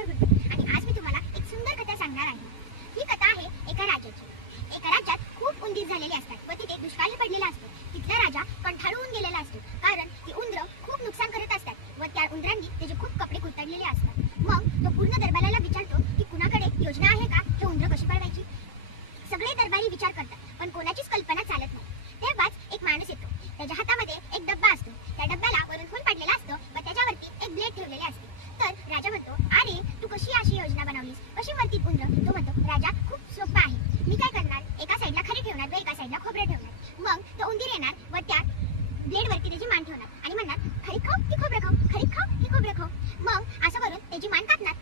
प्रभाकर गुरुजी आणि आज मी तुम्हाला एक सुंदर कथा सांगणार आहे. ही कथा आहे एका राजाची. एका राज्यात खूप उंदीर झालेले असतात व तिथे दुष्काळ पडलेला असतो. तिथला राजा कंटाळून गेलेला असतो कारण ती उंदरं खूप नुकसान करत असतात व त्या उंदरांनी त्याचे खूप कपडे कुरतडलेले असतात. मग तो पूर्ण दरबाराला विचारतो की कुणाकडे योजना आहे का हे उंदरं कशी पळवायची. सगळे दरबारी विचार करतात पण कोणाचीच कल्पना चालत नाही. तेव्हाच एक माणूस येतो. त्याच्या हातामध्ये एक डब्बा असतो. त्या डब्याला वरून फूल पडलेला असतो व त्याच्यावरती एक ब्लेड ठेवलेले असते. तर राजा म्हणतो, अरे तू कशी अशी योजना बनवलीस, कशी मरती उंदरं. तो म्हणतो, राजा खूप सोपं आहे. मी काय करणार, एका साईडला खरी ठेवणार व एका साईडला खोबरं ठेवणार. मग तो उंदीर येणार व त्या ब्लेडवरती त्याची मान ठेवणार आणि म्हणणार, खरी खाऊ की खोबरं खाऊ, खरी खाऊ की खोबरं खाऊ. मग असं करून त्याची मान कापणार